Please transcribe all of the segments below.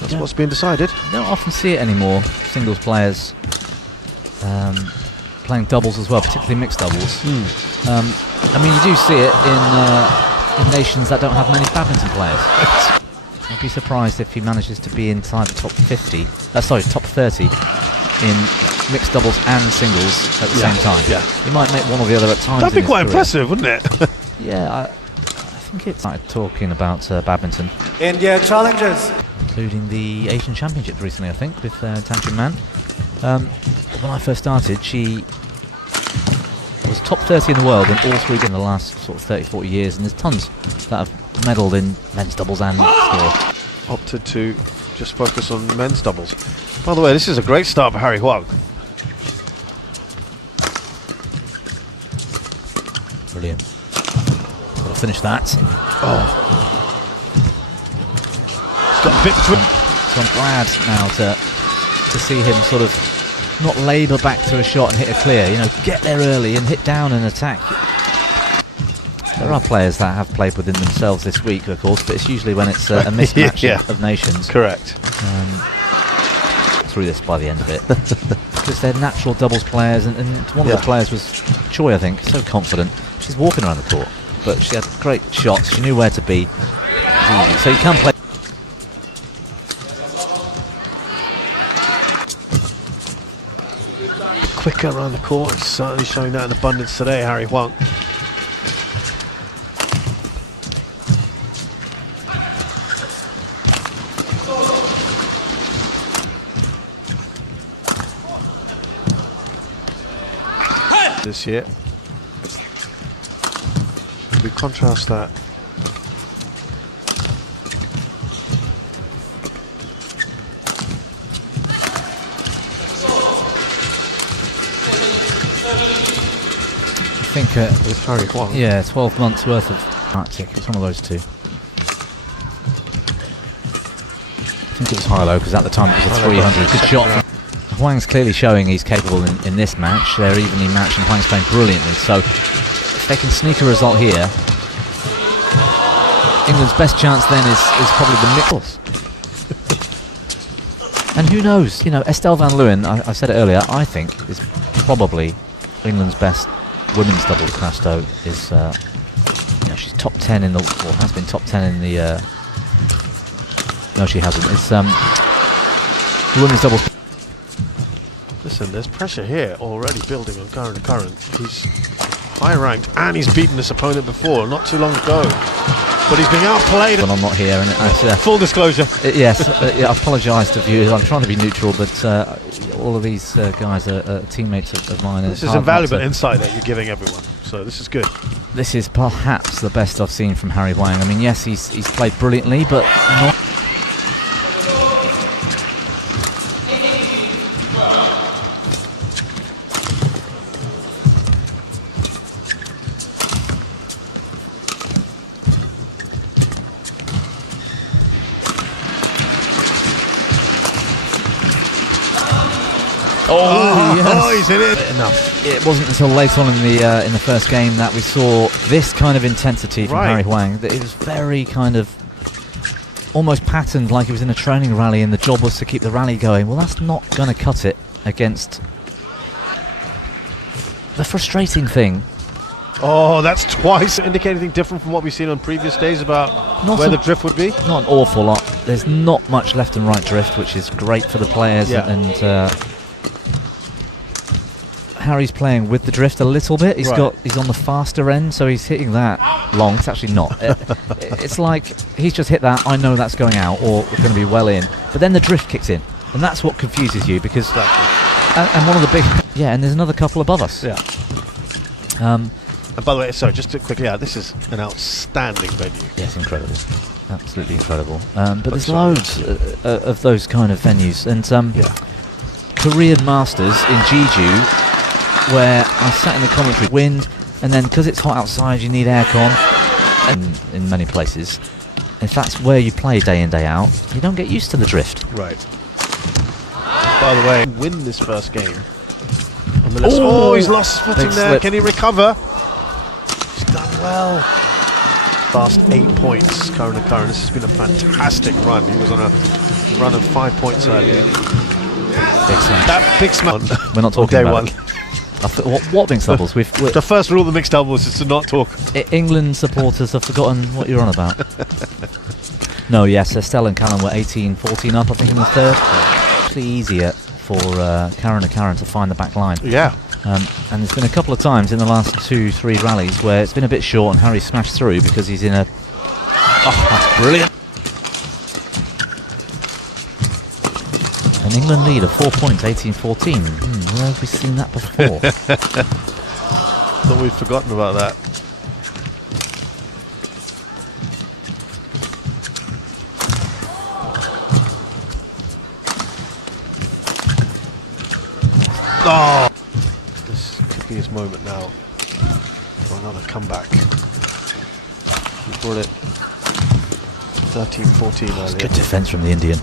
That's what's being decided. You don't often see it anymore, singles players playing doubles as well, particularly mixed doubles. I mean, you do see it in nations that don't have many badminton players. I'd be surprised if he manages to be inside the top 50, top 30 in mixed doubles and singles at the same time. Yeah. He might make one or the other at times. That'd be quite impressive, wouldn't it? Yeah, I think it started talking about badminton. India challenges. Including the Asian Championships recently, I think, with Tanjin Man. When I first started, she was top 30 in the world in all three in the last sort of 30, 40 years, and there's tons that have medalled in men's doubles and mixed. Opted to just focus on men's doubles. By the way, this is a great start for Harry Huang. Brilliant. We'll finish that. Got a bit between. So I'm glad now to see him sort of not labour back to a shot and hit a clear. You know, get there early and hit down and attack. There are players that have played within themselves this week, of course, but it's usually when it's a mismatch of nations. Correct. Through this by the end of it. Because they're natural doubles players, and one of the players was Choi, I think, so confident. She's walking around the court, but she had great shots. She knew where to be. It was easy. So you can play. Quicker around the court, certainly showing that in abundance today, Harry Huang. This year, we contrast that. I think with Harry Huang. yeah, 12 months worth of practice. It's one of those two. I think it was high-low because at the time it was a 300. Good shot. Huang's clearly showing he's capable in this match. They're evenly matched and Huang's playing brilliantly. So if they can sneak a result here, England's best chance then is probably the mix. And who knows? You know, Estelle van Leeuwen, I said it earlier, I think is probably England's best women's doubles class. Though is you know, she's top 10 in the, or has been top 10 in the. No, she hasn't. It's women's doubles. Listen, there's pressure here already building on Karunakaran. He's high ranked and he's beaten this opponent before, not too long ago. But he's being outplayed. When I'm not here, and full disclosure. Yes, I apologise to viewers. I'm trying to be neutral, but all of these guys are teammates of mine. This is invaluable insight that you're giving everyone. So this is good. This is perhaps the best I've seen from Harry Huang. I mean, yes, he's played brilliantly, but not. He's in it. Enough. It wasn't until late on in the first game that we saw this kind of intensity from Harry Huang. That it was very kind of almost patterned, like he was in a training rally, and the job was to keep the rally going. Well, that's not going to cut it against the frustrating thing. Oh, that's twice. Indicate anything different from what we've seen on previous days about where the drift would be? Not an awful lot. There's not much left and right drift, which is great for the players. And Harry's playing with the drift a little bit. He's on the faster end, so he's hitting that long. It's actually not. It's like he's just hit that. I know that's going out, or we're going to be well in. But then the drift kicks in, and that's what confuses you because. And one of the big, and there's another couple above us. Yeah. And by the way, sorry, just to quickly add, this is an outstanding venue. Yes, incredible, absolutely incredible. But there's loads of those kind of venues, and Korean Masters in Jeju, where I sat in the commentary, wind, and then because it's hot outside, you need aircon. And in many places, if that's where you play day in day out, you don't get used to the drift. Right. By the way, win this first game, On the left. Oh, he's lost his footing Big there. slip. Can he recover? He's done well. Last 8 points, Karunakaran. This has been a fantastic run. He was on a run of 5 points earlier. Big smash. That big smash. We're not talking day about one. what mixed doubles? The first rule of the mixed doubles is to not talk. England supporters have forgotten what you're on about. No, yes, Estelle and Callum were 18-14 up, I think, in the third. Actually easier for Karunakaran to find the back line. Yeah. And there's been a couple of times in the last 2-3 rallies where it's been a bit short and Harry smashed through because he's in a... Oh, that's brilliant! An England lead of 4 points, 18-14. Where have we seen that before? Thought we'd forgotten about that. Oh! This could be his moment now for another comeback. He brought it 13-14 earlier. Good defence from the Indian.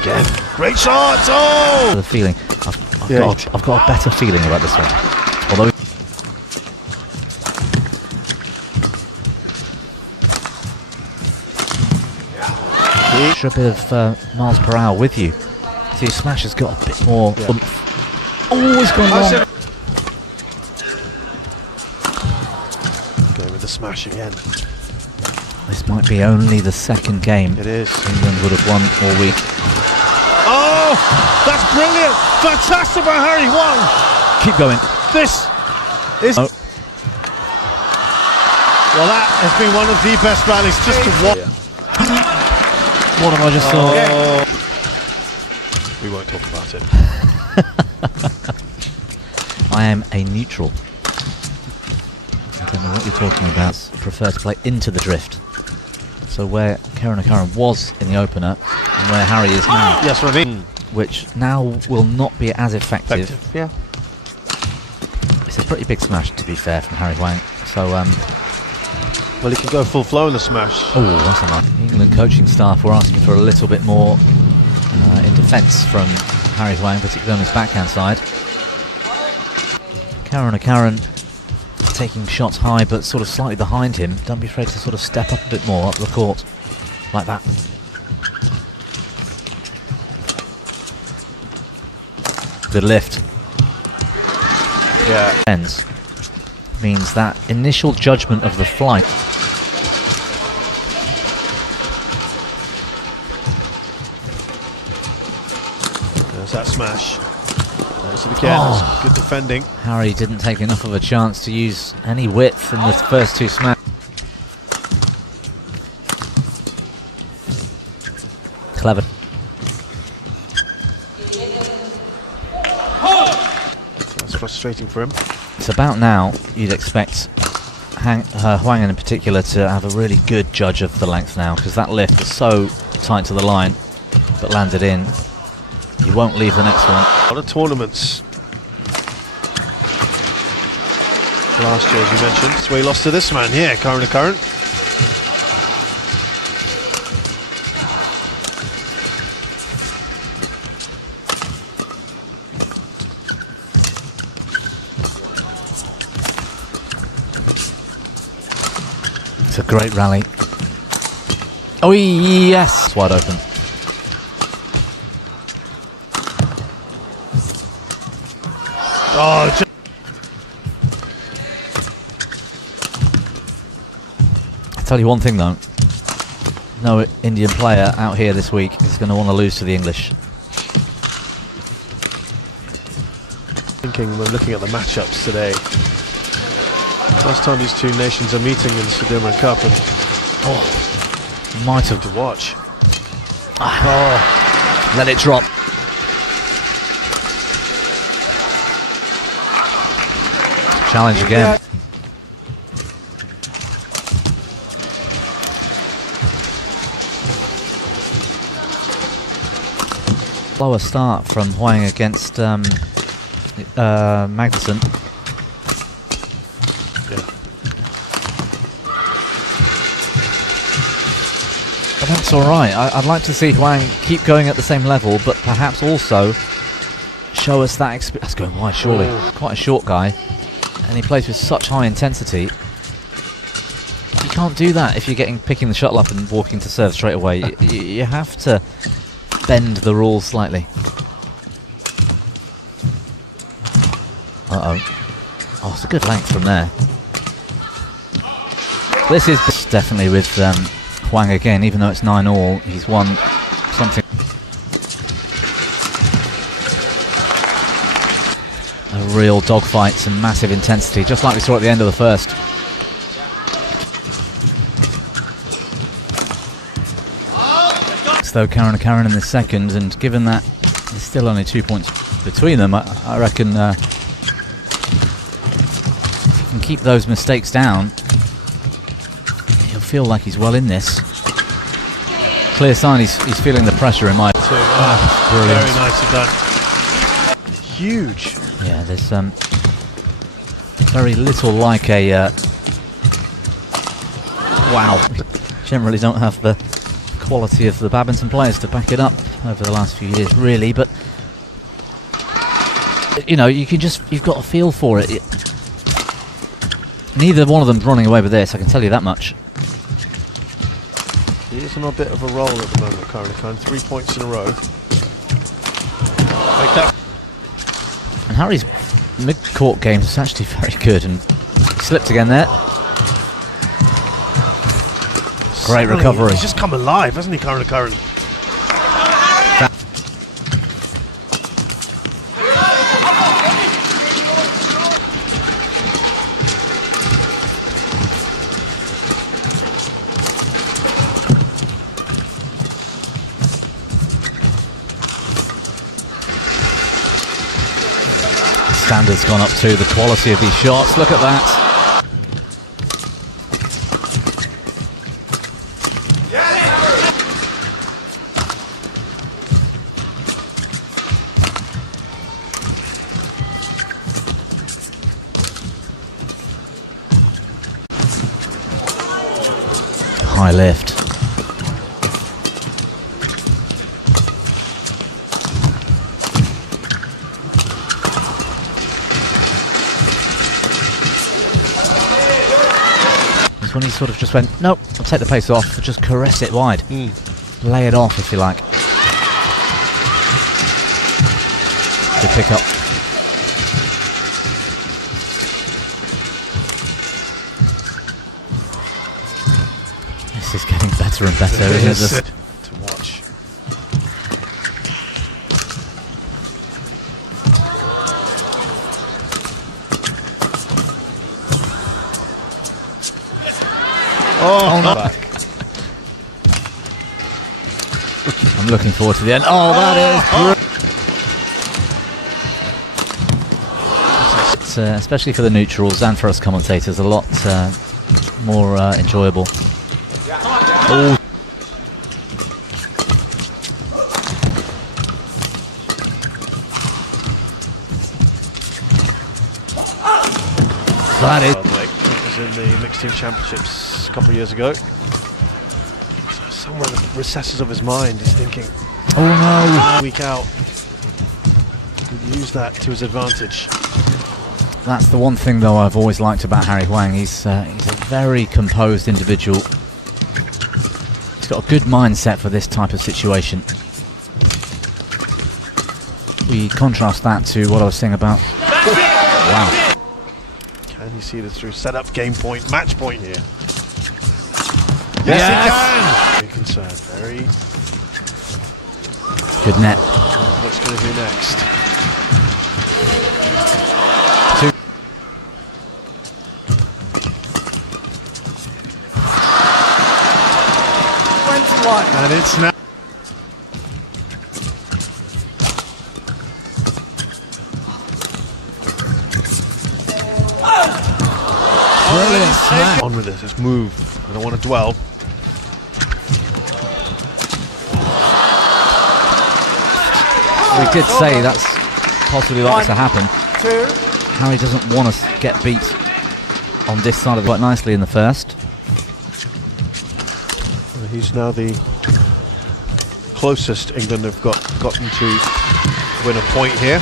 Again. Great shots! Oh! The feeling, I've got a better feeling about this one. Although extra bit of miles per hour with you. So your smash has got a bit more oomph. Oh, it's gone wrong. Going with the smash again. This might be only the second game It is. England would have won all week. Oh! That's brilliant! Fantastic by Harry Huang! Keep going. This is... Oh. Well, that has been one of the best rallies just to watch. What have I just saw? We won't talk about it. I am a neutral. I don't know what you're talking about. Prefer to play into the drift. So where Karunakaran was in the opener and where Harry is now, Yes, what I mean. which now will not be as effective. Yeah. It's a pretty big smash, to be fair, from Harry Huang. So, Well, he can go full flow in the smash. oh, that's a nice. England coaching staff were asking for a little bit more in defence from Harry Huang, particularly on his backhand side. Karunakaran taking shots high, but sort of slightly behind him. Don't be afraid to sort of step up a bit more up the court, like that. Good lift. Yeah. Ends means that initial judgment of the flight. There's that smash. There's it again. Oh. That's good defending. Harry didn't take enough of a chance to use any width in the first two smashes. Clever. That's frustrating for him. It's about now you'd expect Huang in particular to have a really good judge of the length now, because that lift was so tight to the line but landed in. He won't leave the next one. A lot of tournaments last year, as you mentioned. That's where he lost to this man here, Karunakaran. It's a great rally. Oh yes! It's wide open. Oh, I'll tell you one thing though. No Indian player out here this week is going to want to lose to the English. thinking when looking at the matchups today. Last time these two nations are meeting in the Sudirman Cup, and Might have to watch. let it drop. Challenge again. Slower start from Huang against Magnuson. Yeah. That's alright. I'd like to see Huang keep going at the same level, but perhaps also show us that experience. That's going wide, surely. Quite a short guy, and he plays with such high intensity. You can't do that if you're picking the shuttle up and walking to serve straight away. You have to bend the rules slightly. Oh, it's a good length from there. This is definitely with Huang again, even though it's 9-all, he's won something. A real dogfight, some massive intensity, just like we saw at the end of the first. Though Karunakaran in the second, and given that there's still only 2 points between them, I reckon if he can keep those mistakes down, he'll feel like he's well in this. Clear sign he's feeling the pressure in my... Brilliant. Very nicely done. Huge. Yeah, there's very little like a... wow. Generally don't have the quality of the badminton players to back it up over the last few years, really, but you know, you've got a feel for it. Neither one of them's running away with this, I can tell you that much. He is on a bit of a roll at the moment, Karunakaran. 3 points in a row. Like that. And Harry's mid-court game is actually very good, and he slipped again there. Great recovery. He's just come alive, hasn't he, Karunakaran? Standards gone up too, the quality of these shots, look at that. High lift. This one he sort of just went, nope, I'll take the pace off, just caress it wide. Lay it off if you like. Good pick up. This is getting better and better, isn't it? To watch. Oh no! I'm looking forward to the end. Oh, that is brilliant. It's, especially for the neutrals and for us commentators, a lot more enjoyable. Oh. That is. By the way, it was in the mixed team championships a couple of years ago. Somewhere in the recesses of his mind, he's thinking, "Oh no!" Week out, he'd use that to his advantage. That's the one thing, though, I've always liked about Harry Huang. He's a very composed individual. He's got a good mindset for this type of situation. We contrast that to what I was saying about... Wow. Can you see this through setup, game point, match point here? Yes, he can! Very concerned, very... Good net. What's going to do next? Two. And it's now. Brilliant smack. On with this, let's move. I don't want to dwell. We did say that's possibly likely to happen. Harry doesn't want to get beat on this side of it quite nicely in the first. He's now the closest England have gotten to win a point here.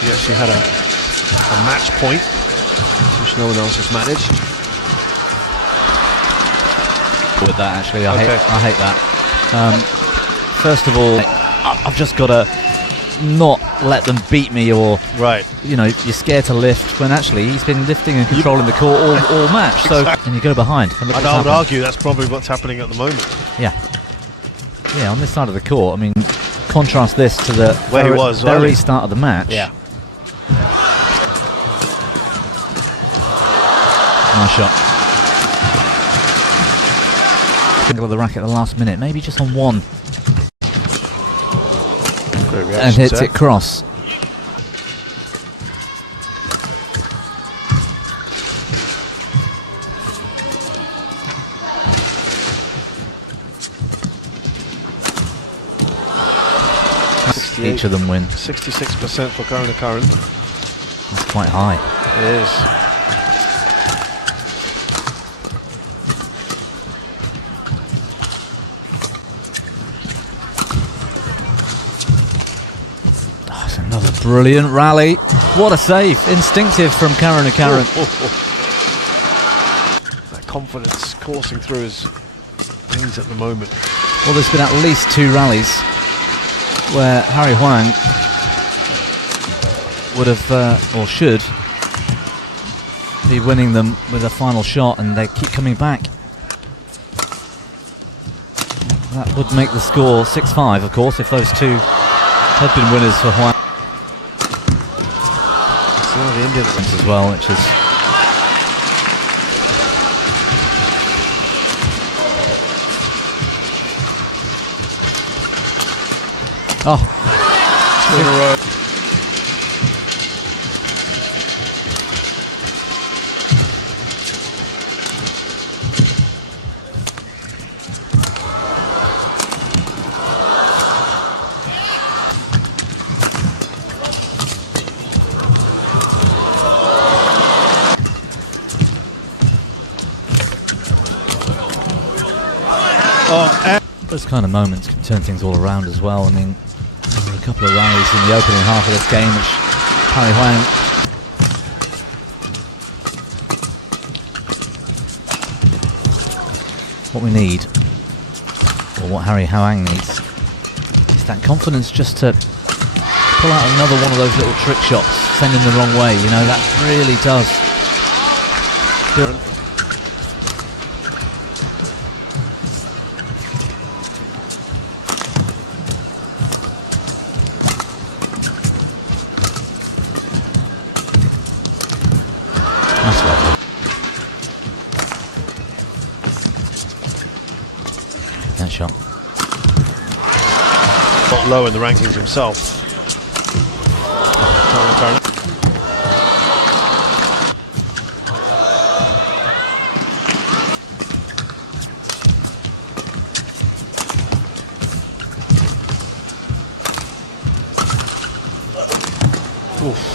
He actually had a match point, which no one else has managed. With that, actually, I hate that. First of all, I've just got to not let them beat me, or you know, you're scared to lift when actually he's been lifting and controlling the court all match. So and you go behind. And I would argue that's probably what's happening at the moment. Yeah, on this side of the court. I mean, contrast this to the where he was very start of the match. Yeah. Nice shot. Angle of the racket at the last minute, maybe just on one. And hits it cross. Each of them win. 66% for Karunakaran. That's quite high. It is. Another brilliant rally. What a save. Instinctive from Karunakaran. That confidence coursing through his veins at the moment. Well, there's been at least 2 rallies where Harry Huang would have, or should, be winning them with a final shot, and they keep coming back. That would make the score 6-5, of course, if those 2 had been winners for Huang. The Indians as well, which is oh, 2 in a row. Those kind of moments can turn things all around as well. I mean, there were a couple of rallies in the opening half of this game which Harry Huang what we need, or what Harry Huang needs, is that confidence just to pull out another one of those little trick shots, send him the wrong way. You know, that really does. That's lovely. That shot. Not low in the rankings himself. Oof.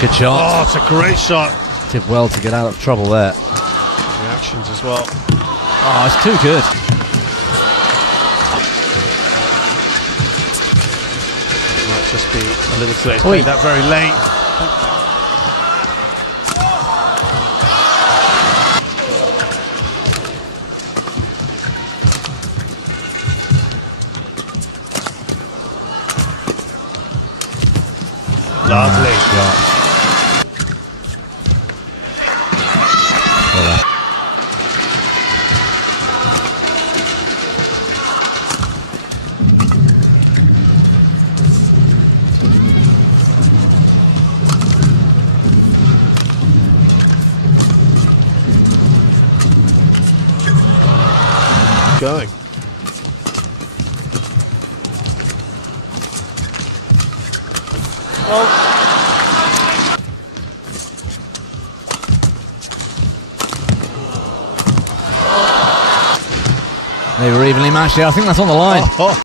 Good shot. Oh, it's a great shot. Did well to get out of trouble there. Reactions as well. Oh, it's too good. It might just be a little too late. Played that very late. Lovely shot. Going. Oh. They were evenly matched here. I think that's on the line. Oh.